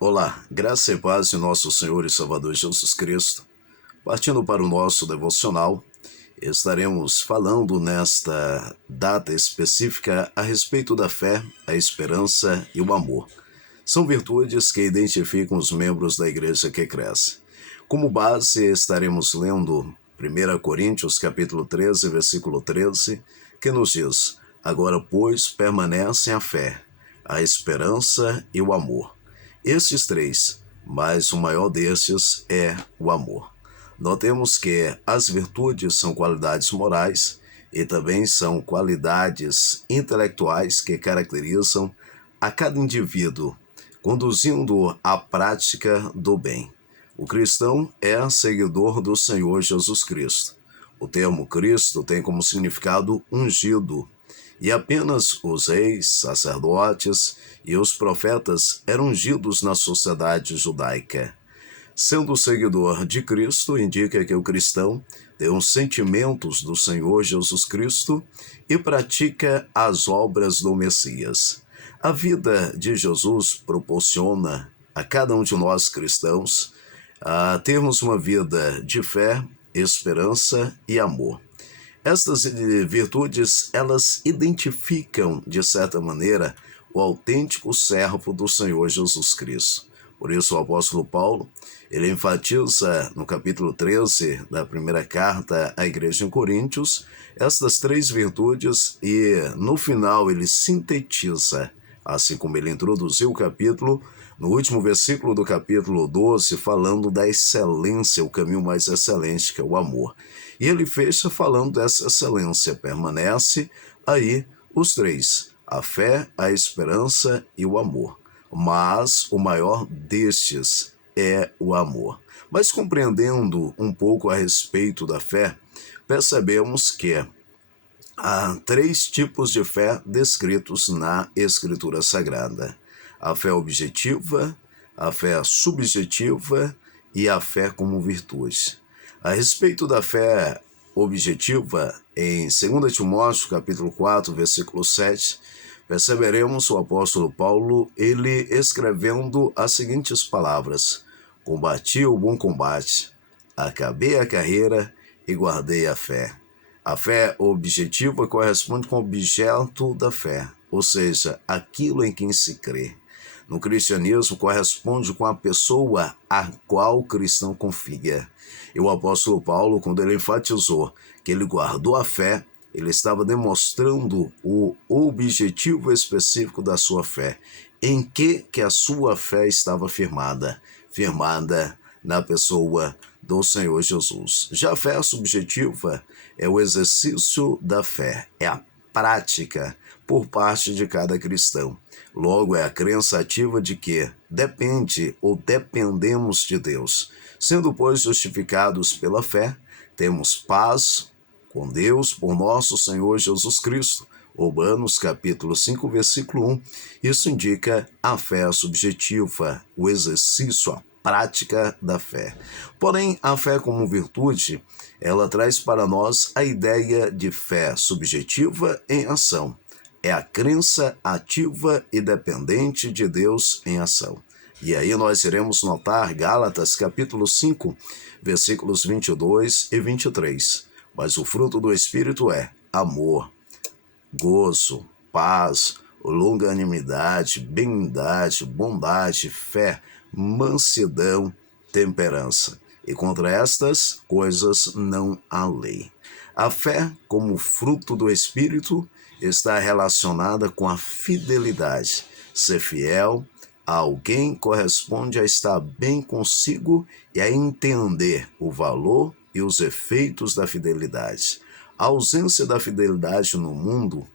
Olá, graça e paz de nosso Senhor e Salvador Jesus Cristo. Partindo para o nosso devocional, estaremos falando nesta data específica a respeito da fé, a esperança e o amor. São virtudes que identificam os membros da igreja que cresce. Como base, estaremos lendo 1 Coríntios capítulo 13, versículo 13, que nos diz: Agora, pois, permanecem a fé, a esperança e o amor. Estes três, mas o maior destes é o amor. Notemos que as virtudes são qualidades morais e também são qualidades intelectuais que caracterizam a cada indivíduo, conduzindo-o à prática do bem. O cristão é seguidor do Senhor Jesus Cristo. O termo Cristo tem como significado ungido, e apenas os reis, sacerdotes e os profetas eram ungidos na sociedade judaica. Sendo seguidor de Cristo, indica que o cristão tem os sentimentos do Senhor Jesus Cristo e pratica as obras do Messias. A vida de Jesus proporciona a cada um de nós cristãos a termos uma vida de fé, esperança e amor. Estas virtudes, elas identificam, de certa maneira, o autêntico servo do Senhor Jesus Cristo. Por isso o apóstolo Paulo, ele enfatiza no capítulo 13 da primeira carta à igreja em Coríntios, estas três virtudes e no final ele sintetiza, assim como ele introduziu o capítulo, no último versículo do capítulo 12, falando da excelência, o caminho mais excelente, que é o amor. E ele fecha falando dessa excelência, permanece aí os três, a fé, a esperança e o amor. Mas o maior destes é o amor. Mas compreendendo um pouco a respeito da fé, percebemos que há três tipos de fé descritos na Escritura Sagrada: a fé objetiva, a fé subjetiva e a fé como virtude. A respeito da fé objetiva, em 2 Timóteo, capítulo 4, versículo 7, perceberemos o apóstolo Paulo, ele escrevendo as seguintes palavras: Combati o bom combate, acabei a carreira e guardei a fé. A fé objetiva corresponde com o objeto da fé, ou seja, aquilo em quem se crê. No cristianismo, corresponde com a pessoa a qual o cristão confia. E o apóstolo Paulo, quando ele enfatizou que ele guardou a fé, ele estava demonstrando o objetivo específico da sua fé. Em que a sua fé estava firmada? Firmada na pessoa do Senhor Jesus. Já a fé subjetiva é o exercício da fé, é a prática por parte de cada cristão. Logo, é a crença ativa de que depende ou dependemos de Deus. Sendo, pois, justificados pela fé, temos paz com Deus por nosso Senhor Jesus Cristo. Romanos capítulo 5, versículo 1. Isso indica a fé subjetiva, o exercício, a prática da fé. Porém, a fé como virtude, ela traz para nós a ideia de fé subjetiva em ação. É a crença ativa e dependente de Deus em ação. E aí nós iremos notar Gálatas capítulo 5, versículos 22 e 23. Mas o fruto do Espírito é amor, gozo, paz, longanimidade, benignidade, bondade, fé, mansidão, temperança. E contra estas coisas não há lei. A fé, como fruto do Espírito, está relacionada com a fidelidade. Ser fiel a alguém corresponde a estar bem consigo e a entender o valor e os efeitos da fidelidade. A ausência da fidelidade no mundo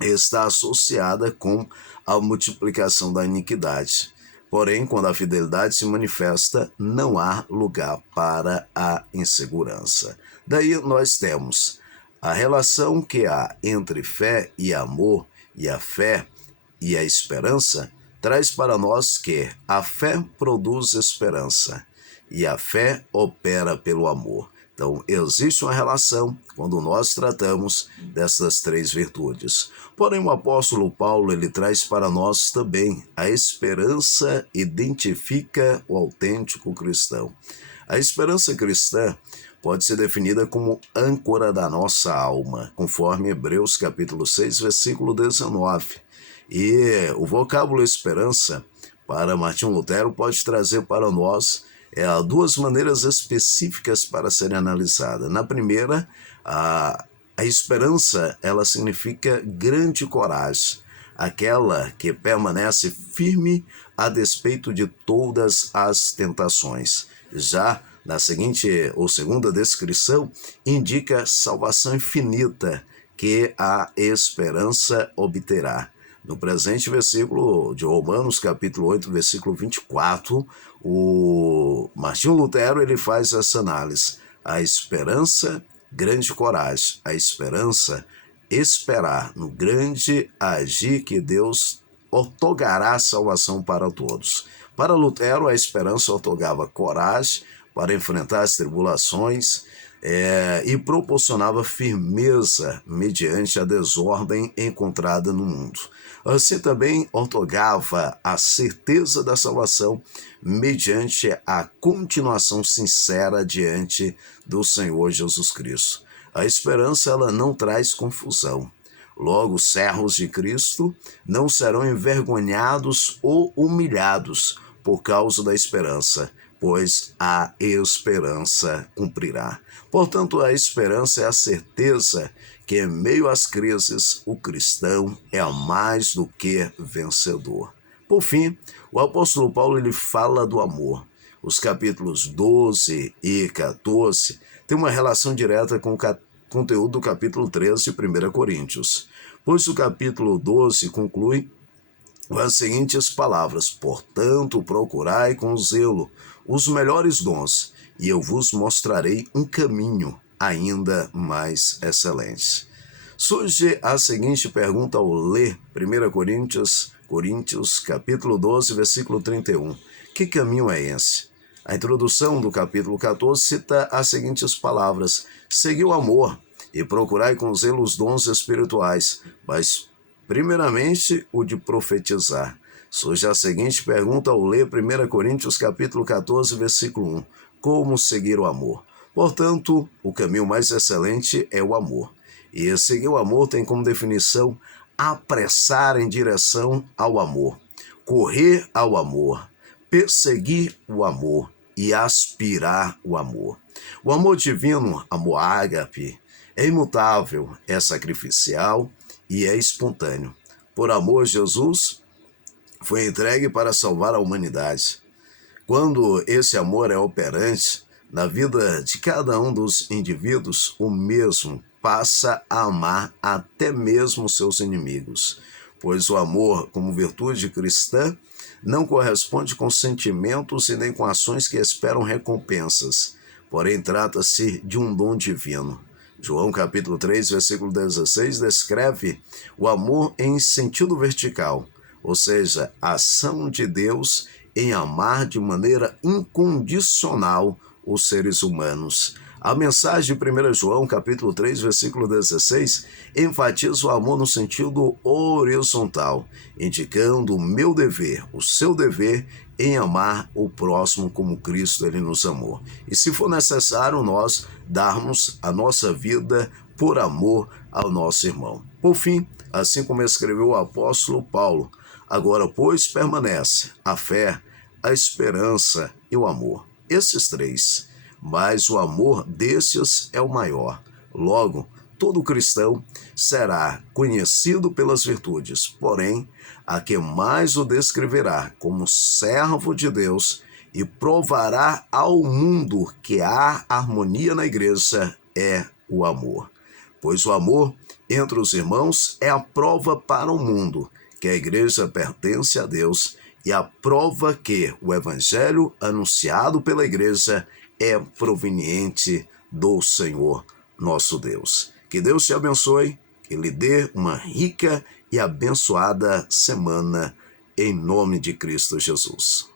está associada com a multiplicação da iniquidade. Porém, quando a fidelidade se manifesta, não há lugar para a insegurança. Daí nós temos a relação que há entre fé e amor, e a fé e a esperança, traz para nós que a fé produz esperança, e a fé opera pelo amor. Então, existe uma relação quando nós tratamos dessas três virtudes. Porém, o apóstolo Paulo, ele traz para nós também a esperança identifica o autêntico cristão. A esperança cristã pode ser definida como âncora da nossa alma, conforme Hebreus capítulo 6, versículo 19. E o vocábulo esperança, para Martinho Lutero, pode trazer para nós duas maneiras específicas para serem analisadas. Na primeira, a esperança, ela significa grande coragem, aquela que permanece firme a despeito de todas as tentações. Já na seguinte ou segunda descrição, indica salvação infinita que a esperança obterá. No presente versículo de Romanos, capítulo 8, versículo 24, o Martinho Lutero ele faz essa análise. A esperança, grande coragem. A esperança, esperar no grande agir que Deus otorgará salvação para todos. Para Lutero, a esperança otorgava coragem para enfrentar as tribulações e proporcionava firmeza mediante a desordem encontrada no mundo. Assim também otorgava a certeza da salvação mediante a continuação sincera diante do Senhor Jesus Cristo. A esperança ela não traz confusão. Logo, os servos de Cristo não serão envergonhados ou humilhados por causa da esperança, pois a esperança cumprirá. Portanto, a esperança é a certeza que em meio às crises o cristão é mais do que vencedor. Por fim, o apóstolo Paulo ele fala do amor. Os capítulos 12 e 14 têm uma relação direta com o conteúdo do capítulo 13 de 1 Coríntios, pois o capítulo 12 conclui com as seguintes palavras: portanto, procurai com zelo os melhores dons, e eu vos mostrarei um caminho ainda mais excelente. Surge a seguinte pergunta ao ler 1 Coríntios, capítulo 12, versículo 31. Que caminho é esse? A introdução do capítulo 14 cita as seguintes palavras: segui o amor e procurai com zelo os dons espirituais, mas primeiramente o de profetizar. Surge a seguinte pergunta ao ler 1 Coríntios capítulo 14, versículo 1. Como seguir o amor? Portanto, o caminho mais excelente é o amor. E seguir o amor tem como definição apressar em direção ao amor, correr ao amor, perseguir o amor e aspirar o amor. O amor divino, amor ágape, é imutável, é sacrificial e é espontâneo. Por amor, Jesus foi entregue para salvar a humanidade. Quando esse amor é operante na vida de cada um dos indivíduos, o mesmo passa a amar até mesmo seus inimigos, pois o amor, como virtude cristã, não corresponde com sentimentos e nem com ações que esperam recompensas, porém trata-se de um dom divino. João capítulo 3, versículo 16, descreve o amor em sentido vertical, ou seja, a ação de Deus em amar de maneira incondicional os seres humanos. A mensagem de 1 João capítulo 3, versículo 16, enfatiza o amor no sentido horizontal, indicando o meu dever, o seu dever em amar o próximo como Cristo ele nos amou. E se for necessário, nós darmos a nossa vida por amor ao nosso irmão. Por fim, assim como escreveu o apóstolo Paulo, agora, pois, permanece a fé, a esperança e o amor. Esses três, mas o amor desses é o maior. Logo, todo cristão será conhecido pelas virtudes, porém, a que mais o descreverá como servo de Deus e provará ao mundo que há harmonia na igreja é o amor. Pois o amor entre os irmãos é a prova para o mundo que a igreja pertence a Deus e a prova que o evangelho anunciado pela igreja é proveniente do Senhor nosso Deus. Que Deus te abençoe, que lhe dê uma rica e abençoada semana, em nome de Cristo Jesus.